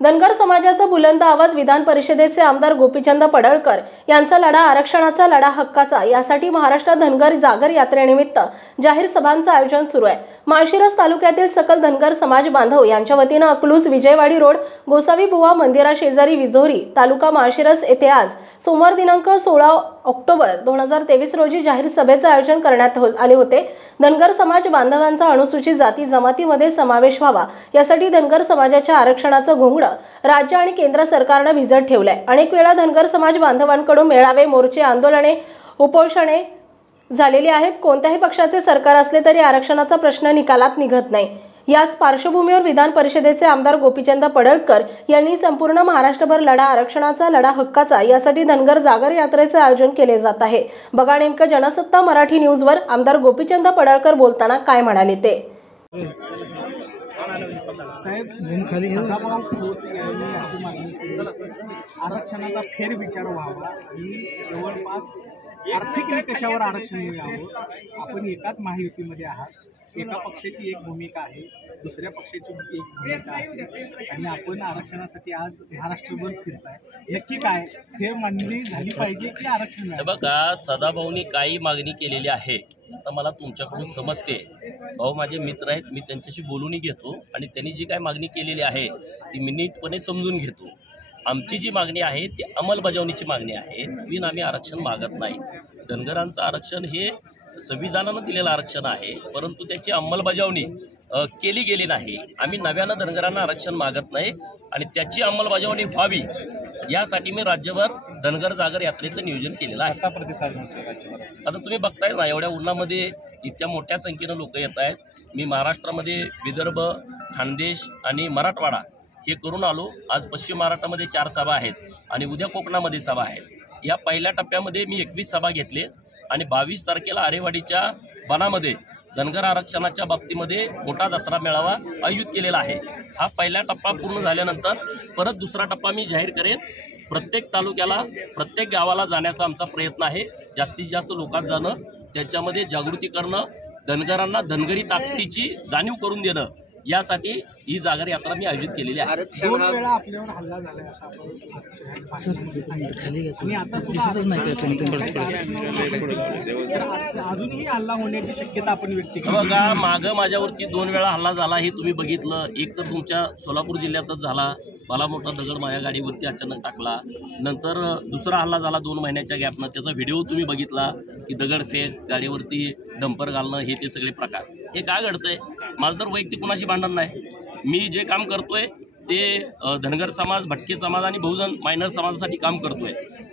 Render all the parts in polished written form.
धनगर समाजाचा बुलंद आवाज विधान परिषदेचे आमदार गोपीचंद पडळकर यांचा लढा आरक्षणाचा लढा हक्काचा यासाठी महाराष्ट्र धनगर जागर यात्रेनिमित्त जाहीर सभांचं आयोजन सुरू आहे। माळशिरस तालुक्यातील सकल धनगर समाज बांधव यांच्या वतीने अकलूज विजयवाडी रोड गोसावी बुवा मंदिरा शेजारी विझोरी तालुका माळशिरस येथे आज सोमवार दिनांक 16 ऑक्टोबर 2023 रोजी जाहीर सभेचे आयोजन करण्यात आले होते। धनगर समाज बांधवांचा अनुसूचित जाती जमातीमध्ये समावेश व्हावा यासाठी धनगर समाजाच्या आरक्षणाचं घोंगड राज्य आणि केंद्र सरकारने भिजत ठेवलंय। अनेक वेळा धनगर समाज बांधवांकडून मेळावे, मोर्चे, आंदोलने, उपोषणे झालेली आहेत। कोणत्याही पक्षाचे सरकार असले तरी आरक्षणाचा प्रश्न निकालात निघत नाही। याच पार्श्वभूमीवर विधान परिषदेचे आमदार गोपीचंद पडळकर यांनी संपूर्ण महाराष्ट्रभर लढा आरक्षणाचा लढा हक्काचा यासाठी धनगर जागर यात्रेचे आयोजन केले जात आहे। बघा नेमकं जनसत्ता मराठी न्यूजवर आमदार गोपीचंद पडळकर बोलताना काय म्हणाले ते। आरक्षणाचा फेरविचार व्हावा ही जवळपास आर्थिक निकषावर आरक्षण मिळावं। आपण एकाच महायुतीमध्ये आहात, एका पक्षाची एक भूमिका आहे, दुसऱ्या पक्षाची एक भूमिका आहे आणि आपण आरक्षणासाठी आज महाराष्ट्रभर फिरताय। नक्की काय फेर मांडणी झाली पाहिजे की आरक्षण? बघा, सदाभाऊंनी काही मागणी केलेली आहे, आता मला तुमच्याकडून समजते। भाऊ माझे मित्र आहेत, मी त्यांच्याशी बोलूनही घेतो आणि त्यांनी जी काय मागणी केलेली आहे ती मी नीटपणे समजून घेतो। आमची जी मागणी आहे ती अंमलबजावणीची मागणी आहे। नवीन आम्ही आरक्षण मागत नाही। धनगरांचं आरक्षण हे संविधानानं दिलेलं आरक्षण आहे, परंतु त्याची अंमलबजावणी केली गेली नाही। आम्ही नव्यानं धनगरांना आरक्षण मागत नाही आणि त्याची अंमलबजावणी व्हावी यासाठी मी राज्यभर धनगर जागर यात्रेचं नियोजन केलेलं आहे। असा प्रतिसाद आता तुम्ही बघताय ना, एवढ्या उन्हामध्ये इतक्या मोठ्या संख्येनं लोक येत आहेत। मी महाराष्ट्रामध्ये विदर्भ, खानदेश आणि मराठवाडा हे करून आलो। आज पश्चिम महाराष्ट्रामध्ये 4 सभा आहेत आणि उद्या कोकणामध्ये सभा आहेत। या पहिल्या टप्प्यामध्ये मी 21 सभा घेतले आणि 22 तारखेला आरेवाडीच्या बनामध्ये धनगर आरक्षणाच्या बाबतीमध्ये मोठा दसरा मेळावा आयोजित केलेला आहे। हा पहिला टप्पा पूर्ण झाल्यानंतर परत दुसरा टप्पा मी जाहीर करेन। प्रत्येक तालुक्याला, प्रत्येक गावाला जाण्याचा आमचा प्रयत्न आहे। जास्तीत जास्त लोकांत जाणं, त्याच्यामध्ये जागृती करणं, धनगरांना धनगरी ताकदीची जाणीव करून देणं यासाठी ही जागर यात्रा मी आयोजित केलेली आहे। आपल्यावर हल्ला झालाय असं अजूनही हल्ला होण्याची शक्यता आपण व्यक्त केली। बघा, मागं माझ्यावरती 2 वेळा हल्ला झाला हे तुम्ही बघितलं। एक तर तुमच्या सोलापूर जिल्ह्यातच झाला, मला मोठा दगड माझ्या गाडीवरती अचानक टाकला। नंतर दुसरा हल्ला झाला 2 महिन्याच्या गॅपनं, त्याचा व्हिडिओ तुम्ही बघितला की दगडफेक, गाडीवरती डंपर घालणं, हे ते सगळे प्रकार। हे काय घडतंय? माझं तर वैयक्तिक कुणाशी भांडण नाही। मी जे काम करतोय ते धनगर समाज, भटके समाज आणि बहुजन मायनर समाजासाठी काम करतोय।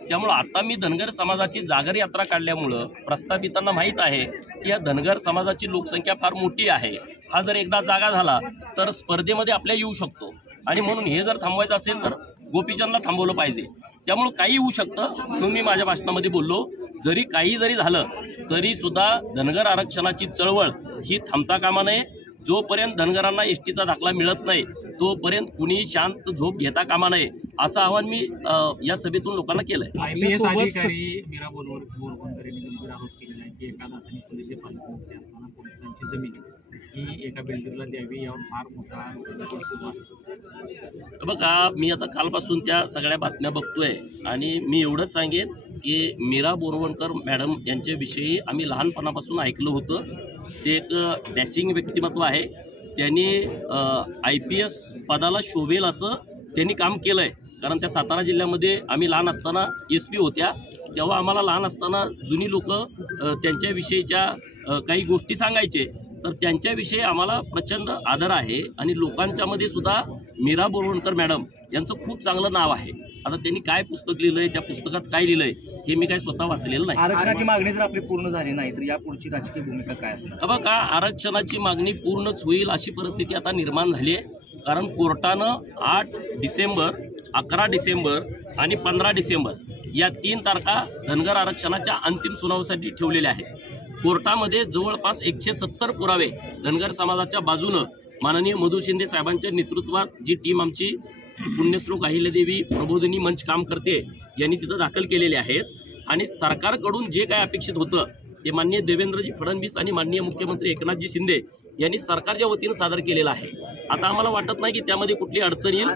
त्यामुळं आता मी धनगर समाजाची जागर यात्रा काढल्यामुळं प्रस्थापितांना माहीत आहे की या धनगर समाजाची लोकसंख्या फार मोठी आहे। हा जर एकदा जागा झाला तर स्पर्धेमध्ये आपल्या येऊ शकतो आणि म्हणून हे जर थांबवायचं असेल तर गोपीचंदला थांबवलं पाहिजे। त्यामुळं काही होऊ शकतं म्हणून मी माझ्या भाषणामध्ये बोललो। जरी काही झालं तरी सुद्धा धनगर आरक्षणाची चळवळ ही थांबता कामा नये। जोपर्यंत धनगरांना एसटीचा दाखला मिळत नाही तोपर्यंत कुणी शांत झोप घेता कामा नये असं आवाहन मी या सभेतून लोकांना केलंय। IPS अधिकारी मीरा बोरवणकर यांनी गंभीर आरोप केलेला आहे की एका हाताने पोलीस पालकमंत्री असताना पोलिसांची जमीन ही एका बिल्डरला द्यावी, यावर फार मोठा। बघा, मी आता कालपासून त्या सगळ्या बातम्या बघतोय आणि मी एवढंच सांगेन की मीरा बोरवणकर मॅडम यांच्याविषयी आम्ही लहानपणापासून ऐकलं होतं। ते एक डॅशिंग व्यक्तिमत्व आहे। त्यांनी IPS पदाला शोभेल असं त्यांनी काम केलं आहे। कारण त्या सातारा जिल्ह्यामध्ये आम्ही लहान असताना SP होत्या, तेव्हा आम्हाला लहान असताना जुनी लोक त्यांच्याविषयीच्या काही गोष्टी सांगायचे, तर त्यांच्याविषयी आम्हाला प्रचंड आदर आहे आणि लोकांच्यामध्ये सुद्धा मीरा बोरवणकर मॅडम यांचं खूप चांगलं नाव आहे। आता त्यांनी काय पुस्तक लिहिलंय, त्या पुस्तकात काय लिहिलंय हे मी काही स्वतः वाचलेलं नाही। आरक्षणाची मागणी जर आपली पूर्ण झाली नाही तर यापुढची राजकीय भूमिका काय असणार? बघा, आरक्षणाची मागणी पूर्णच होईल अशी परिस्थिती आता निर्माण झाली आहे। कारण कोर्टानं 8 डिसेंबर, 11 डिसेंबर आणि 15 डिसेंबर या 3 तारखा धनगर आरक्षणाच्या अंतिम सुनावणीसाठी ठेवलेल्या आहेत। कोर्टामध्ये जवळपास 170 पुरावे धनगर समाजाच्या बाजूनं माननीय मधु शिंदे साहेबांच्या नेतृत्वात जी टीम आमची पुण्यश्लोक अहिल्यादेवी प्रबोधिनी मंच काम करते यांनी तिथं दाखल केलेले आहेत। आणि सरकारकडून जे काय अपेक्षित होतं ते माननीय देवेंद्रजी फडणवीस आणि माननीय मुख्यमंत्री एकनाथजी शिंदे यांनी सरकारच्या वतीनं सादर केलेलं आहे। आता आम्हाला वाटत नाही की त्यामध्ये कुठली अडचण येईल.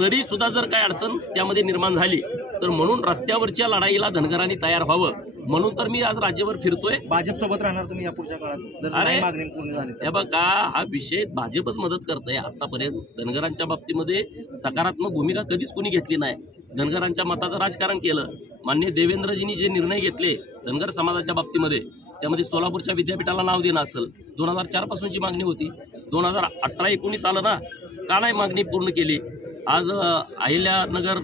तरी सुद्धा जर काही अडचण त्यामध्ये निर्माण झाली तर म्हणून रस्त्यावरच्या लढाईला धनगरांनी तयार व्हावं म्हणून तर मी आज राज्यभर फिरतोय. भाजपसोबत राहणार तुम्ही या पुढच्या काळात जर अरे, मागणी पूर्ण झाली तर? हे बघा, हा विषय भाजपच मदत करतंय. आतापर्यंत धनगरांच्या बाबतीमध्ये सकारात्मक भूमिका कधीच कोणी घेतली नाही. धनगरांच्या मताचं राजकारण केलं. माननीय देवेंद्रजींनी जे निर्णय घेतले धनगर समाजाच्या बाबतीमध्ये, त्यामध्ये सोलापूरच्या विद्यापीठाला नाव देणं असेल, 2004 पासूनची मागणी होती. 2018-19 आलं ना, का नाही मागणी पूर्ण केली? आज अहिल्यानगर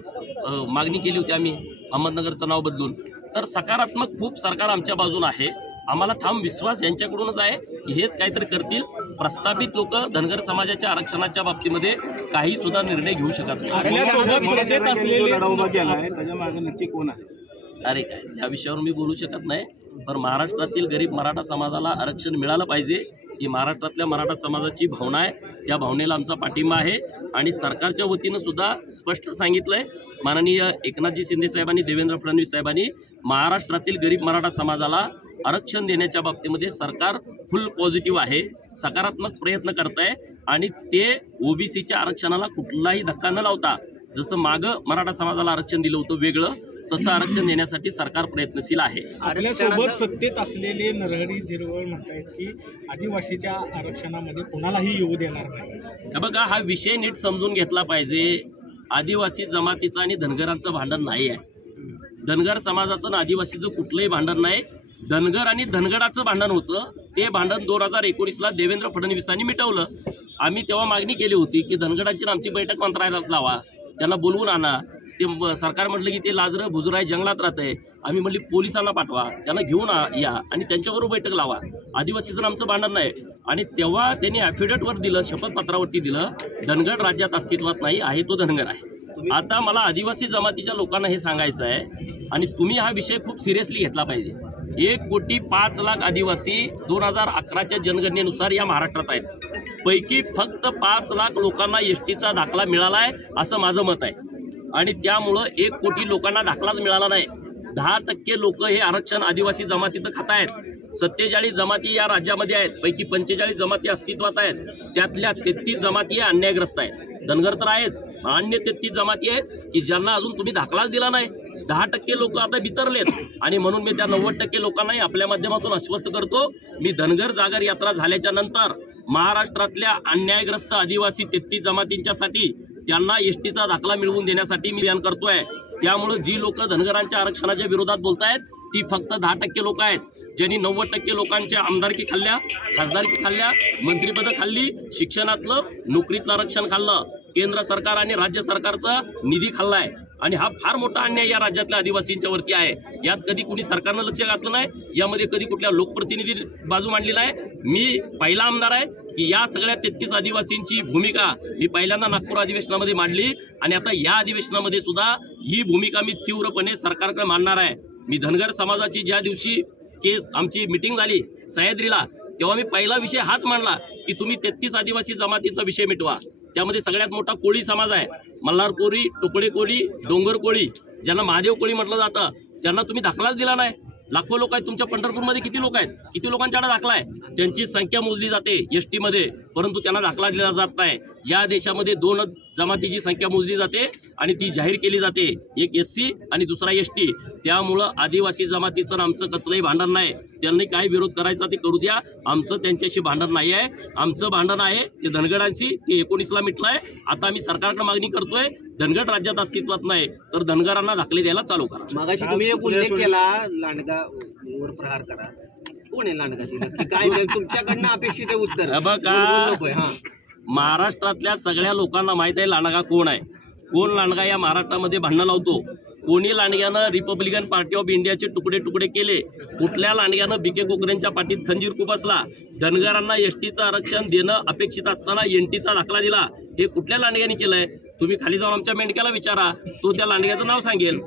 मागणी केली होती आम्ही, अहमदनगरचं नाव बदलून. तर सकारात्मक खूप सरकार आमच्या बाजूला आहे. आम्हाला ठाम विश्वास यांच्याकडूनच आहे की हेच काहीतरी करतील. प्रस्थापित लोक धनगर समाजाच्या आरक्षणाच्या बाबतीमध्ये काही सुद्धा निर्णय घेऊ शकत नाही. आपल्यासोबत सत्तेत असलेले त्याच्या मागे नक्की कोण आहे? अरे काय, त्या विषयावर मी बोलू शकत नाही. पण महाराष्ट्रातील गरीब मराठा समाजाला आरक्षण मिळालं पाहिजे ही महाराष्ट्रातल्या मराठा समाजाची भावना आहे. त्या भावनेला आमचा पाठिंबा आहे आणि सरकारच्या वतीनं सुद्धा स्पष्ट सांगितलंय. माननीय एकनाथजी शिंदे साहेबांनी, देवेंद्र फडणवीस साहेबांनी महाराष्ट्रातील गरीब मराठा समाजाला आरक्षण देण्याच्या बाबतीमध्ये सरकार फुल पॉझिटिव्ह आहे, सकारात्मक प्रयत्न करत आहे आणि ते ओबीसीच्या आरक्षणाला कुठलाही धक्का न लावता जसं मागं मराठा समाजाला आरक्षण दिलं होतं वेगळं, तसं आरक्षण देण्यासाठी सरकार प्रयत्नशील आहे. आपल्यासोबत सत्तेत असलेले नरहरी झिरवळ म्हणतायत की आदिवासीच्या आरक्षणामध्ये कोणालाही येऊ देणार नाही. हे बघा, हा विषय नीट समजून घेतला पाहिजे. आदिवासी जमातीचं आणि धनगरांचं भांडण नाही आहे. धनगर समाजाचं आणि आदिवासीचं कुठलंही भांडण नाही. धनगर आणि धनगराचं भांडण होतं. ते भांडण 2019ला देवेंद्र फडणवीसांनी मिटवलं. आम्ही तेव्हा मागणी केली होती की धनगरांची आमची बैठक मंत्रालयात लावा, त्यांना बोलवून आणा. ते सरकार म्हटलं की ते लाजरं बुजुराय जंगलात राहत आहे. आम्ही म्हटली पोलिसांना पाठवा, त्यांना घेऊन या आणि त्यांच्याबरोबर बैठक लावा. आदिवासीचं आमचं भांडण नाही. आणि तेव्हा त्यांनी ॲफिडेविटवर दिलं, शपथपत्रावरती दिलं, धनगर राज्यात अस्तित्वात नाही, आहे तो धनगर आहे. आता मला आदिवासी जमातीच्या लोकांना हे सांगायचं आहे आणि तुम्ही हा विषय खूप सिरियसली घेतला पाहिजे. 1,05,00,000 आदिवासी 2011च्या जनगणनेनुसार या महाराष्ट्रात आहेत. पैकी फक्त 5 लाख लोकांना एसटीचा दाखला मिळाला आहे असं माझं मत आहे. आणि त्यामुळं 1 कोटी लोकांना दाखलाच मिळाला नाही. 10% लोक हे आरक्षण आदिवासी जमातीचं खात आहेत. 47 जमाती या राज्यामध्ये आहेत. पैकी 45 जमाती अस्तित्वात आहेत. त्यातल्या 33 जमाती अन्यायग्रस्त आहेत. धनगर तर आहेत, अन्य 33 जमाती आहेत की ज्यांना अजून तुम्ही दाखलाच दिला नाही. 10% लोक आता बितरलेत आणि म्हणून मी त्या 90% लोकांनाही आपल्या माध्यमातून आश्वस्त करतो. मी धनगर जागर यात्रा झाल्याच्या नंतर महाराष्ट्रातल्या अन्यायग्रस्त आदिवासी 33 जमातींच्यासाठी त्यांना एसटीचा दाखला मिळवून देण्यासाठी मी अभियान करतोय. त्यामुळे जी लोक धनगरांच्या आरक्षणाच्या विरोधात बोलतायत ती फक्त 10% लोक आहेत, ज्यांनी 90% लोकांच्या आमदारकी खाल्ल्या, खासदारकी खाल्ल्या, मंत्रिपदं खाल्ली, शिक्षणातलं, नोकरीतलं आरक्षण खाल्लं, केंद्र सरकार आणि राज्य सरकारचा निधी खाल्लाय. आणि हा फार मोठा अन्याय या राज्यातल्या आदिवासींच्या वरती आहे. यात कधी कुणी सरकारनं लक्ष घातलं नाही. यामध्ये कधी कुठल्या लोकप्रतिनिधी बाजू मांडली नाही. मी पहिला आमदार आहे की या सगळ्या 33 आदिवासींची भूमिका मी पहिल्यांदा नागपूर अधिवेशनामध्ये मांडली आणि आता या अधिवेशनामध्ये सुद्धा ही भूमिका मी तीव्रपणे सरकारकडे मांडणार आहे. मी धनगर समाजाची ज्या दिवशी केस आमची मिटिंग झाली सह्याद्रीला, तेव्हा मी पहिला विषय हाच मांडला की तुम्ही 33 आदिवासी जमातीचा विषय मिटवा. त्यामध्ये सगळ्यात मोठा कोळी समाज आहे. मल्हार कोळी, टोकळे कोळी, डोंगर कोळी, ज्यांना महादेव कोळी म्हटलं जातं, त्यांना तुम्ही दाखलाच दिला नाही. लाखो लोक आहेत तुमच्या पंढरपूरमध्ये. किती लोक आहेत, किती लोकांच्याकडे दाखला आहे? त्यांची संख्या मोजली जाते एसटी मध्ये, परंतु त्यांना दाखला दिला जात नाही. या देशामध्ये 2 जमातीची संख्या मोजली जाते आणि ती जाहीर केली जाते, एक एससी आणि दुसरा एसटी. त्यामुळं आदिवासी जमातीचं आमचं कसलंही भांडण नाही. त्यांनी काय विरोध करायचा ते करू द्या. आमचं त्यांच्याशी भांडण नाही आहे. आमचं भांडण आहे ते धनगरांशी. ते 19ला मिटलंय. आता आम्ही सरकारकडे मागणी करतोय, धनगर राज्यात अस्तित्वात नाही तर धनगरांना दाखले द्यायला चालू करा. मागाशी तुम्ही एक उल्लेख केला, लांडगावर प्रहार करा. कोण आहे लांडगाची नक्की काय? तुमच्याकडनं अपेक्षित आहे उत्तर. बघा, महाराष्ट्रातल्या सगळ्या लोकांना माहित आहे लांडगा कोण आहे. कोण लांडगा या महाराष्ट्रामध्ये भांडणं लावतो. कोणी लांडग्यानं रिपब्लिकन पार्टी ऑफ इंडियाचे तुकडे तुकडे केले. कुठल्या लांडग्यानं बीके कोकरेंच्या पाठीत खंजीर खुपसला. धनगरांना एसटीचं आरक्षण देणं अपेक्षित असताना एनटीचा दाखला दिला. हे कुठल्या लांडग्याने केलंय? तुम्ही खाली जाऊन आमच्या मेंढक्याला विचारा, तो त्या लांडग्याचं नाव सांगेल.